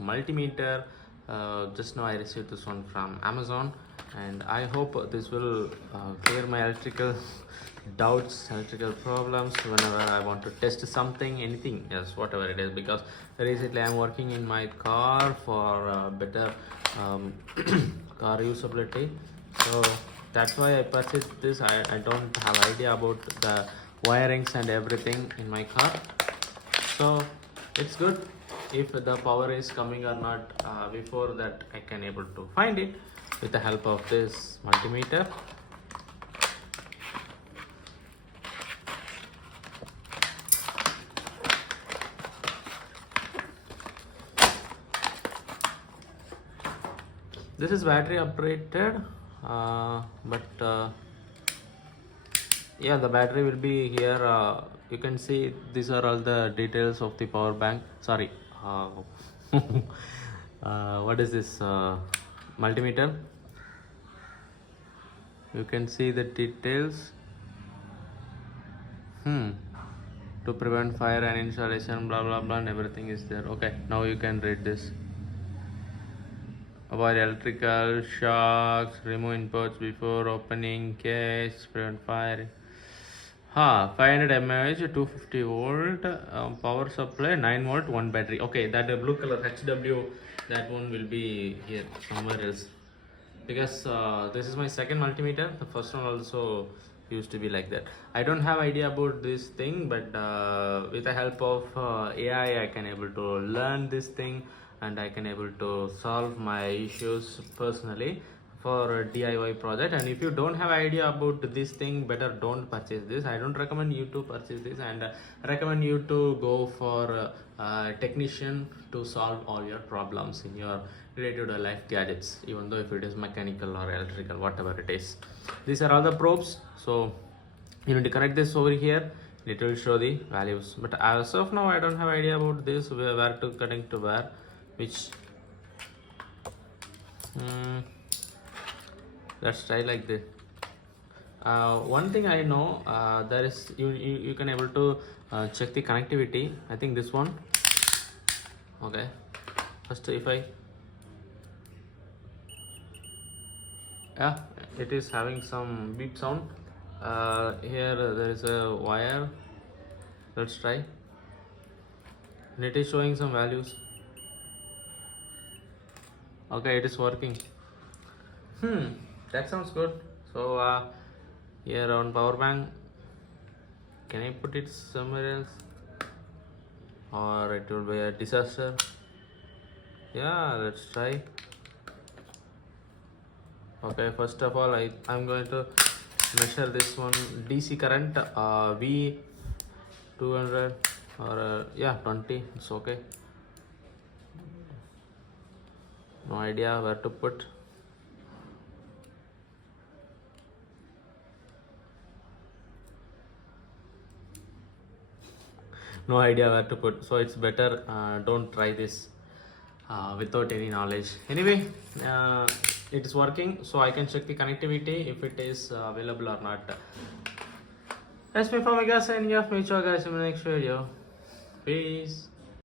multimeter. Just now I received this one from Amazon, and I hope this will clear my electrical doubts, electrical problems whenever I want to test something, anything, yes, whatever it is. Because recently I'm working in my car for better car usability, so that's why I purchased this. I don't have idea about the wirings and everything in my car, so it's good if the power is coming or not. Before that I can able to find it with the help of this multimeter. This is battery operated, but yeah, the battery will be here. You can see these are all the details of the power bank. Sorry, what is this multimeter? You can see the details. To prevent fire and installation, blah blah blah, and everything is there. Okay, now you can read this. Avoid electrical shocks, remove inputs before opening case, prevent fire. 500 mAh, 250 volt, power supply, 9 volt, 1 battery. Okay, that blue color HW, that one will be here somewhere else, because this is my second multimeter. The first one also used to be like that. I don't have idea about this thing, but with the help of AI I can able to learn this thing, and I can able to solve my issues personally for a DIY project. And if you don't have idea about this thing, better don't purchase this. I don't recommend you to purchase this, and recommend you to go for a technician to solve all your problems in your related to life gadgets, even though if it is mechanical or electrical, whatever it is. These are all the probes, so you need to connect this over here. It will show the values, but as of now I don't have idea about this, where to connect to where, which let's try like this. One thing I know, there is you can able to check the connectivity. I think this one. Okay, first if I, yeah, it is having some beep sound. Here there is a wire. Let's try, and it is showing some values. Okay, it is working. That sounds good. So here on power bank, can I put it somewhere else, or it will be a disaster? Yeah, let's try. Okay, first of all I'm going to measure this one DC current, V 200 or yeah 20. It's okay. No idea where to put. No idea where to put, so it's better don't try this without any knowledge. Anyway, it is working, so I can check the connectivity if it is available or not. That's me from my guys, and yeah, meet you guys in the next video. Peace.